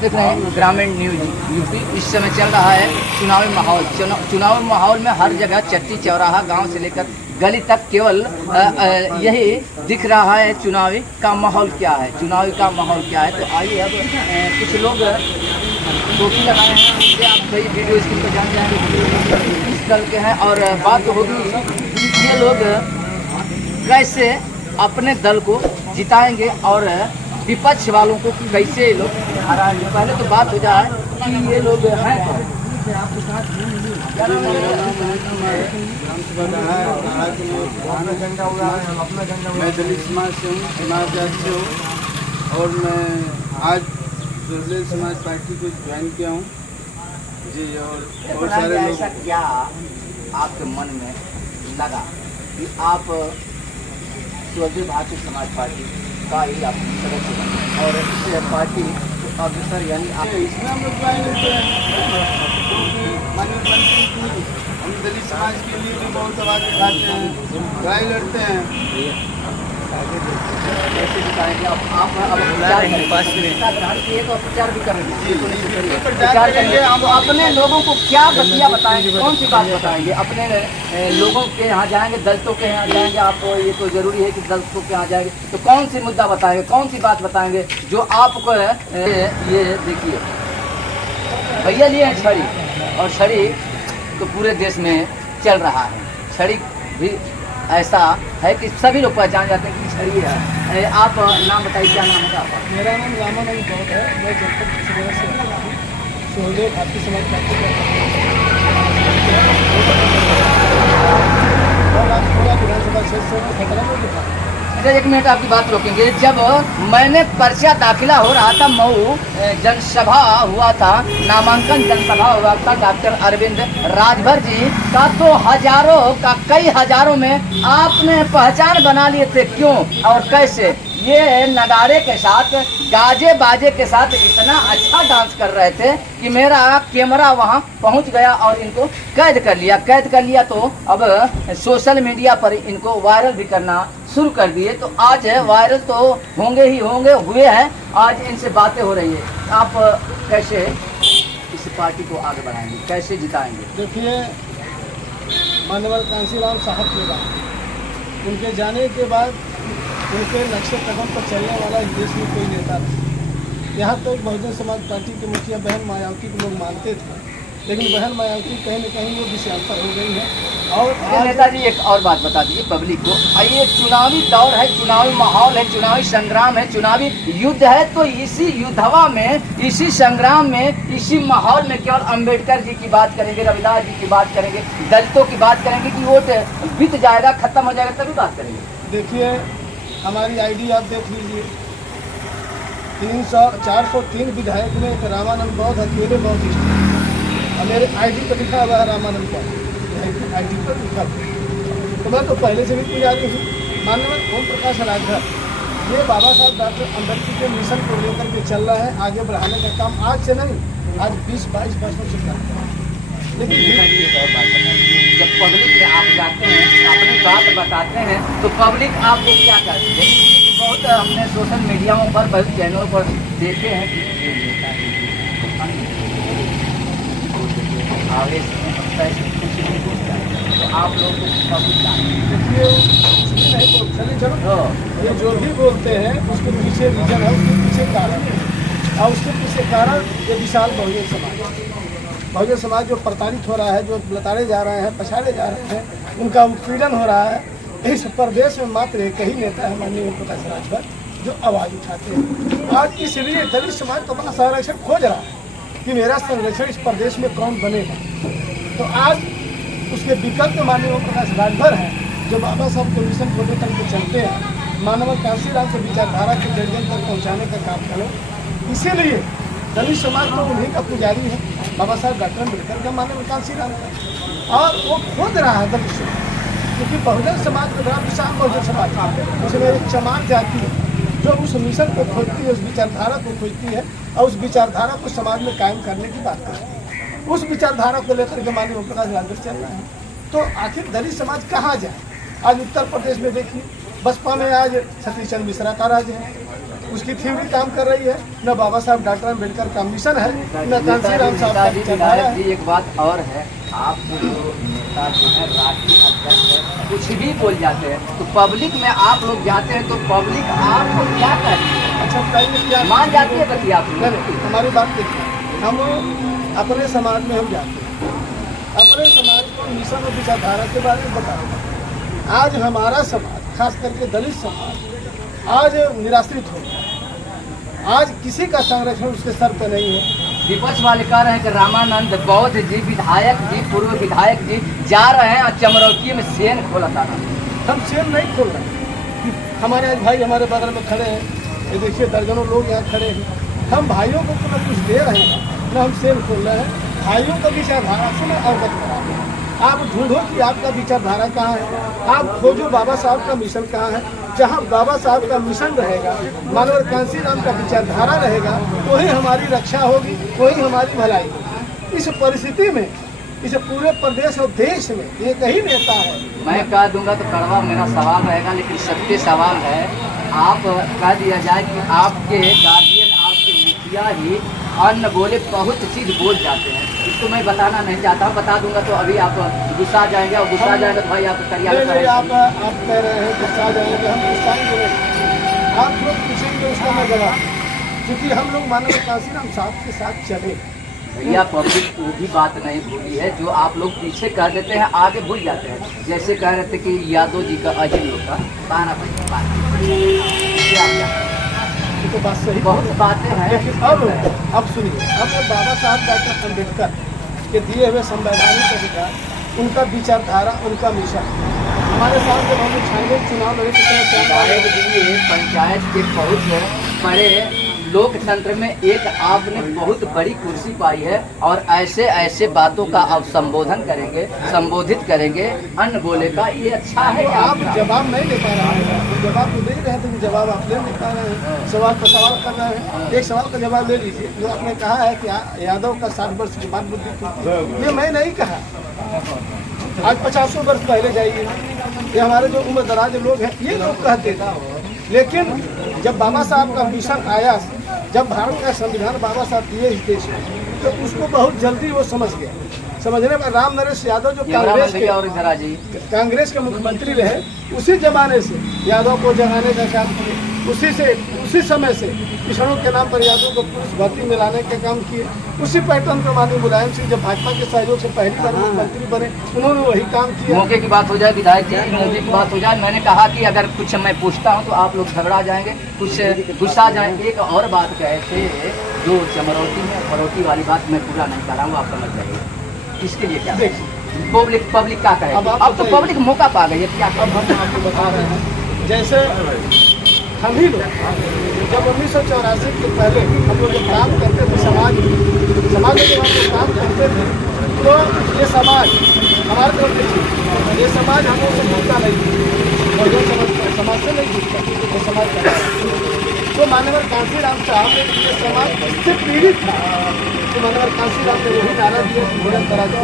देख रहे हैं ग्रामीण न्यूज यूपी। इस समय चल रहा है चुनावी माहौल। चुनावी माहौल में हर जगह चट्टी चौराहा गांव से लेकर गली तक केवल यही दिख रहा है चुनावी का माहौल क्या है, चुनावी का माहौल क्या है। तो आइए अब कुछ लोग टोपी लगाए हैं, उनसे आप सही वीडियो स्क्रीन पर जान जाएंगे किस दल के हैं। और बात होगी ये लोग कैसे अपने दल को जिताएंगे और विपक्ष वालों को कैसे लोग हराएंगे। पहले तो बात हो जाए कि ये लोग हैं मैं दलित समाज से हूँ, समाज से हूँ और मैं आज दलित समाज पार्टी को ज्वाइन किया हूँ जी। और बहुत सारे लोग ऐसा क्या आपके मन में लगा कि आप स्वदेशी भारतीय समाज पार्टी का ही आप सदस्य बने और इस पार्टी अग्रसर यानी इसमें हम लोग ज्वाइन होते हैं। माननीय मंत्री की हम दलित समाज के लिए भी बहुत आवाज़ उठाते हैं, लड़ाई लड़ते हैं। कैसे जिताएंगे आप प्रचार तो प्रचार भी करेंगे, प्रचार करेंगे। हम अपने लोगों को क्या बतिया बताएंगे, कौन सी बात बताएंगे अपने लोगों के यहाँ जाएंगे, दलितों के यहाँ जाएंगे। आप ये तो जरूरी है कि दलितों के यहाँ जाएंगे तो कौन सी मुद्दा बताएंगे, कौन सी बात बताएंगे जो आपको ये देखिए भैया लिए हैं छड़ी, और छड़ी तो पूरे देश में चल रहा है। छड़ी भी ऐसा है कि सभी लोग पहचान जाते हैं कि छड़ी है। आप नाम बताइए, क्या नाम है आपका? मेरा नाम रामानंद गौड़ है। मैं जनपद कुशीनगर से स्वदेशी भारतीय समाज पार्टी का विधानसभा क्षेत्र से 17 में लिखा। अच्छा, एक मिनट आपकी बात रोकेंगे। जब मैंने पर्चा दाखिला हो रहा था, मऊ जनसभा हुआ था, नामांकन जनसभा हुआ था डॉक्टर अरविंद राजभर जी का, तो हजारों का कई हजारों में आपने पहचान बना लिए थे। क्यों और कैसे? ये नगाड़े के साथ, गाजे बाजे के साथ इतना अच्छा डांस कर रहे थे कि मेरा कैमरा वहाँ पहुँच गया और इनको कैद कर लिया। तो अब सोशल मीडिया पर इनको वायरल भी करना शुरू कर दिए। तो आज वायरल तो होंगे ही होंगे, हुए हैं। आज इनसे बातें हो रही है। आप कैसे इस पार्टी को आगे बढ़ाएंगे, कैसे जिताएंगे? देखिए, माननीय कांशीराम साहब के बाद, उनके जाने के बाद उनके नक्शे कदम पर चलने वाला इस देश में कोई नेता नहीं। यहाँ तक बहुजन समाज पार्टी के मुखिया बहन मायावती को लोग मानते थे, लेकिन बहन मायावती कहीं न कहीं वो विषयांतर हो गई है। और नेताजी एक और बात बता दीजिए पब्लिक को, ये चुनावी दौर है, चुनावी माहौल है, चुनावी संग्राम है, चुनावी युद्ध है। तो इसी युद्धवा में, इसी संग्राम में, इसी माहौल में केवल अम्बेडकर जी की बात करेंगे, रविदास जी की बात करेंगे, दलितों की बात करेंगे कि वोट बीत जाएगा, खत्म हो जाएगा, तभी बात करेंगे। देखिए, हमारी आईडी आप देख लीजिए, 403 विधायक में एक रामानंद बौद्ध अकेले बौद्ध और मेरे आईडी पर लिखा हुआ है रामानंद बौद्ध, आईडी पर लिखा हुआ। तो मैं तो पहले से भी पुजारी हूँ। माननीय ओम प्रकाश राजभर, ये बाबा साहब डॉक्टर अम्बेडकर के मिशन को लेकर के चल रहा है, आगे बढ़ाने का काम आज से नहीं, आज 20-22 वर्षों से करते हैं। लेकिन एक और बात बताइए, जब पब्लिक में आप जाते हैं, अपनी बात बताते हैं, तो पब्लिक आपको क्या करती है? बहुत हमने सोशल मीडियाओं पर, बहुत चैनलों पर देखे हैं कि आवेश में पैसे कुछ नहीं बोलता है। तो आप लोग पब्लिक नहीं बोलते, चलो ये जो भी बोलते हैं उसके पीछे रीजन है, उसके पीछे कारण है। और उसके पीछे कारण ये विशाल बहुजन समाज जो प्रताड़ित हो रहा है, जो लताड़े जा रहे हैं, पछाड़े जा रहे हैं, उनका उत्पीड़न हो रहा है। इस प्रदेश में मात्र एक ही नेता है, माननीय ओम प्रकाश राजभर, जो आवाज़ उठाते हैं। आज इसलिए दलित समाज तो अपना संरक्षण खोज रहा है कि मेरा संरक्षण इस प्रदेश में कौन बनेगा। तो आज उसके विकल्प माननीय ओम प्रकाश राजभर हैं, जो बाबा साहब के मिशन को लेकर के चलते हैं, मानव कांशीराम के विचारधारा के जन तक पहुँचाने का काम करें। इसीलिए दलित समाज तो उन्हीं का पुजारी है, बाबा साहब डॉक्टर अम्बेडकर का, माननीय कांशीराम का, और वो खोज रहा है दलित समाज। क्योंकि बहुजन समाज के बड़ा विशाल बहुजन समाज है, उसमें एक चमार जाती है जो उस मिशन को खोजती है, उस विचारधारा को खोजती है और उस विचारधारा को समाज में कायम करने की बात करती है। उस विचारधारा को लेकर के माननीय ओम प्रकाश राजभर चल रहा है। तो आखिर दलित समाज कहाँ जाए? आज उत्तर प्रदेश में देखिए, बसपा में आज सतीश चंद्र मिश्रा का राज है, उसकी थ्योरी काम कर रही है, न बाबा साहब डॉक्टर अम्बेडकर का मिशन है, न कांसीराम साहब का विचारधारा विधायक है। जी एक बात और है, आप जो नेता जो है राष्ट्रीय अध्यक्ष है, कुछ भी बोल जाते हैं तो पब्लिक में आप लोग जाते हैं तो पब्लिक आपको क्या कहती है? अच्छा बताइए क्या मान जाती है बतिया आप लोग? नहीं, हमारी बात देखिए, हम अपने समाज में हम जाते हैं, अपने समाज को मिशन और विचारधारा के बारे में बताओ। आज हमारा समाज, खास करके दलित समाज, आज निराश्रित हो गया। आज किसी का संरक्षण उसके सर पर नहीं है। विपक्ष वाले कह रहे हैं कि रामानंद बौद्ध जी, विधायक जी, पूर्व विधायक जी जा रहे हैं और चमरौती में सेन खोला था। हम सेल नहीं खोल रहे हैं। हमारे आज भाई हमारे बगल में खड़े हैं, ये देखिए दर्जनों लोग यहाँ खड़े हैं। हम भाइयों को न कुछ दे रहे हैं, न हम सेल खोल रहे हैं। भाइयों का विचारधारा से मैं अवगत करा रहे हैं। आप ढूंढो कि आपका विचारधारा कहाँ है, आप खोजो बाबा साहब का मिशन कहाँ है। जहाँ बाबा साहब का मिशन रहेगा, मानवर कांसीराम का विचारधारा रहेगा, वही हमारी रक्षा होगी, वही हमारी भलाई होगी। इस परिस्थिति में, इस पूरे प्रदेश और देश में एक ही नेता है। मैं कह दूंगा तो कड़वा मेरा सवाल रहेगा, लेकिन सत्य सवाल है। आप कह दिया जाए कि आपके गार्जियन, आपके मुखिया ही अन्न बोले बहुत चीज बोल जाते हैं। इसको मैं बताना नहीं चाहता, बता दूंगा तो अभी आप गुस्सा जाएंगे, और गुस्सा जाएंगे तो भाई आप करिया नहीं, आप कह रहे हैं गुस्सा जाएंगे, हम गुस्साएंगे नहीं। आप लोग पूछेंगे उसका मैं जवाब, क्योंकि हम लोग मानव कांसीराम साहब के साथ चले। भैया पब्लिक वो भी बात नहीं भूली है जो आप लोग पीछे कह देते हैं, आगे भूल जाते हैं। जैसे कह रहे थे कि यादव जी का, अजय लोग का 12 ये तो बात सही, बहुत बातें हैं। लेकिन अब सुनिए, अब बाबा साहब डॉक्टर अम्बेडकर के दिए हुए संवैधानिक अधिकार, उनका विचारधारा, उनका मिशन हमारे साथ जब हम 96 चुनाव लड़े विधायक जी पंचायत के बहुत बड़े लोकतंत्र में एक आपने बहुत बड़ी कुर्सी पाई है, और ऐसे ऐसे बातों का आप संबोधन करेंगे, संबोधित करेंगे, अन्न बोले का, ये अच्छा है। आप जवाब नहीं ले पा रहे हैं, जवाब तो दे रहे थे कि जवाब आप ले नहीं पा रहे हैं, सवाल पर सवाल कर रहे हैं। एक सवाल का जवाब ले लीजिए। जो आपने कहा है कि यादव का 60 वर्ष की बात बुद्धि थी, ये मैं नहीं कहा। आज 50 वर्ष पहले जाइए, ये हमारे जो उम्र दराज लोग हैं ये लोग कहते थे। लेकिन जब बाबा साहब का मिशन आया, जब भारत का संविधान बाबा साहब दिए इस देश में, तो उसको बहुत जल्दी वो समझ गया। समझने में राम नरेश यादव जो कांग्रेस के मुख्यमंत्री रहे, उसी जमाने से यादव को जगाने का काम किए। उसी समय से किसानों के नाम पर यादव को पुलिस भर्ती में लाने का काम किए। उसी पैटर्न को माननीय मुलायम सिंह जब भाजपा के सहयोग से पहली बार मुख्यमंत्री बने, उन्होंने वही काम किया। मौके की बात हो जाए, विधायक जी मौके की बात हो जाए, मैंने कहा कि अगर कुछ मैं पूछता हूं तो आप लोग घबरा जाएंगे, कुछ गुस्सा जाएंगे। एक और बात कहे थे, जो चमरौती में फरौती वाली बात मैं पूरा नहीं कर रहा हूँ, आप समझ जाइए। इसके लिए क्या पब्लिक क्या कहे? अब तो पब्लिक मौका पा गई है, क्या अब हम आपको बता रहे हैं। जैसे हम ही लोग जब 1984 के पहले हम लोग जब काम करते थे, समाज में जब हम लोग काम करते थे, तो ये समाज हमारे तरफ देखिए, ये समाज हम लोग से जुड़ता नहीं, और जो समाज से नहीं जुड़ता वो समाज का, तो माननीय कांसीराम साहब ने ये समाज इससे पीड़ित था, तो माननीय कांसीराम ने वही नारा दिया कि भोजन करा दिया।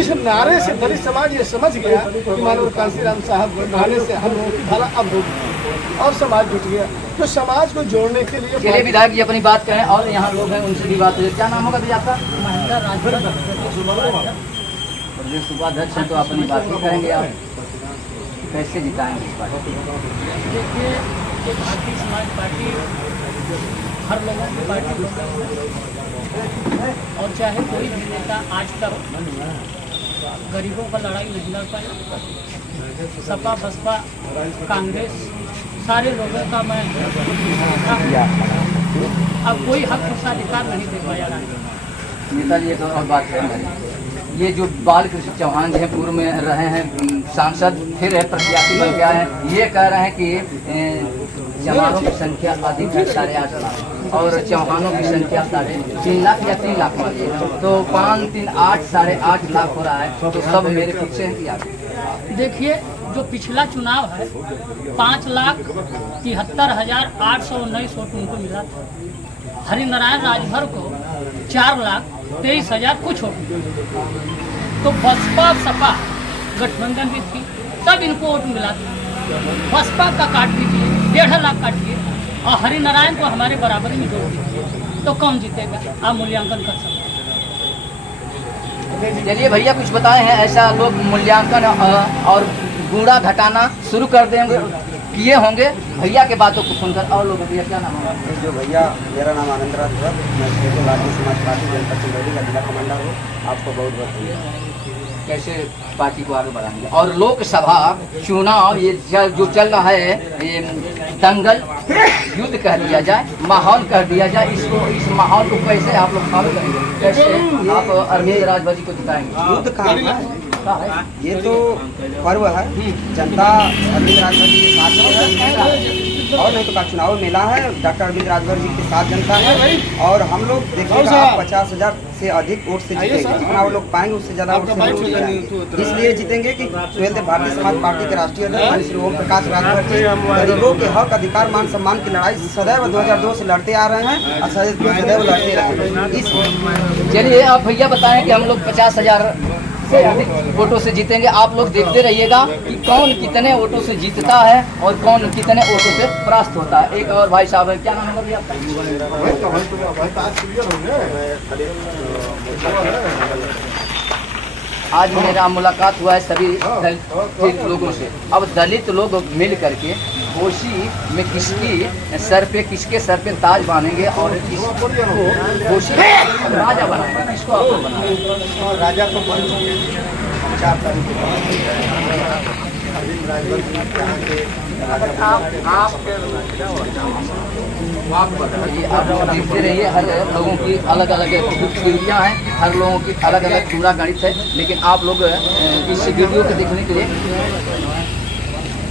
इस नारे से दलित समाज ये समझ गया कि माननीय कांसीराम साहब नारे से हम लोगों की भला अब होगी, और समाज जुट गया। तो समाज को जोड़ने के लिए चलिए विधायक जी अपनी बात करें, और यहाँ लोग हैं उनसे भी बात हो जाए। क्या नाम होगा भैया आपका? प्रदेश उपाध्यक्ष हैं, तो अपनी बात ही करेंगे। आप कैसे जिताएंगे इस बार? देखिए, भारतीय समाज पार्टी हर लोगों की पार्टी है, और चाहे कोई भी नेता आज तक गरीबों का लड़ाई नहीं लड़ पाया। सपा बसपा कांग्रेस सारे लोगों का मैं अब कोई हक अधिकार नहीं दे पाया। नेता जी एक और बात है, ये जो बालकृष्ण चौहान जी हैं, पूर्व में रहे हैं सांसद, फिर है प्रत्याशी बन गया है, ये कह रहे हैं कि जवानों की संख्या अधिक है 8.5 लाख, और चौहानों की संख्या 3.5 लाख या 3 लाख मानिए, तो 5, 3, 8, 8.5 लाख हो रहा है। तो सब मेरे पीछे हैं कि आप देखिए, जो पिछला चुनाव है 5,73,819 वोट उनको मिला था। हरिनारायण राजभर को 4,23,000 कुछ वोट। तो बसपा सपा गठबंधन भी थी, तब इनको वोट मिला था। बसपा का काट भी दिए, 1.5 लाख काटिए और हरिनारायण को हमारे बराबरी में जोड़ दीजिए, तो कौन जीतेगा? आप मूल्यांकन कर सकते हैं। चलिए भैया कुछ बताए हैं ऐसा लोग मूल्यांकन और गुणा घटाना शुरू कर देंगे, किए होंगे भैया के बातों को सुनकर। और लोग भैया क्या नाम है? जो भैया, मेरा नाम आनंद राज है, मैं भारतीय समाज पार्टी जनपद चंदौली का जिला कमांडर हूँ। आपको बहुत बहुत धन्यवाद। कैसे पार्टी को आगे बढ़ाएंगे? और लोकसभा चुनाव ये जो चल रहा है, ये दंगल युद्ध कह दिया जाए, माहौल कह दिया जाए, इस माहौल को कैसे आप लोग फॉलो करेंगे? कैसे आप अरविंद राजभर जी को जिताएंगे? युद्ध कहाँ है? ये तो पर्व है, जनता अरविंद राजभर जी के साथ है, और नहीं तो का चुनाव मेला है, डॉक्टर अरविंद राजभर जी के साथ जनता है। और हम लोग देखिएगा 50,000 से अधिक वोट से जीतेंगे, जितना वो लोग पाएंगे उससे ज़्यादा वोट से लोग जीतेंगे। इसलिए जीतेंगे कि भारतीय समाज पार्टी के राष्ट्रीय अध्यक्ष श्री ओम प्रकाश राजभर जी गरीबों के हक, अधिकार, मान सम्मान की लड़ाई सदैव 2002 से लड़ते आ रहे हैं और सदैव लड़ते रहेंगे। चलिए आप भैया बताएं कि हम लोग 50,000 से अधिक वोटों से जीतेंगे। आप लोग देखते रहिएगा कि कौन कितने वोटों से जीतता है और कौन कितने वोटों से परास्त होता है। एक और भाई साहब है, क्या नाम है भैया आपका? आज मेरा मुलाकात हुआ है सभी दलित लोगों से। अब दलित लोग मिल करके घोषी में किसके सर पे ताज बांधेंगे और किसको घोषी राजा बनाएंगे, किसको आप लोग बनाएंगे? राजा तो बन चुके हैं 4 तारीख को। आप बताइए, आप लोग देखते रहिए, हर लोगों की अलग अलग खूबियाँ हैं, हर लोगों की अलग अलग पूरा गणित है। लेकिन आप लोग इस वीडियो को देखने के लिए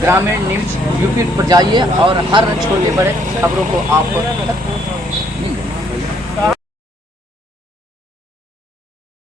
ग्रामीण न्यूज यूपी पर जाइए और हर छोटे बड़े खबरों को आप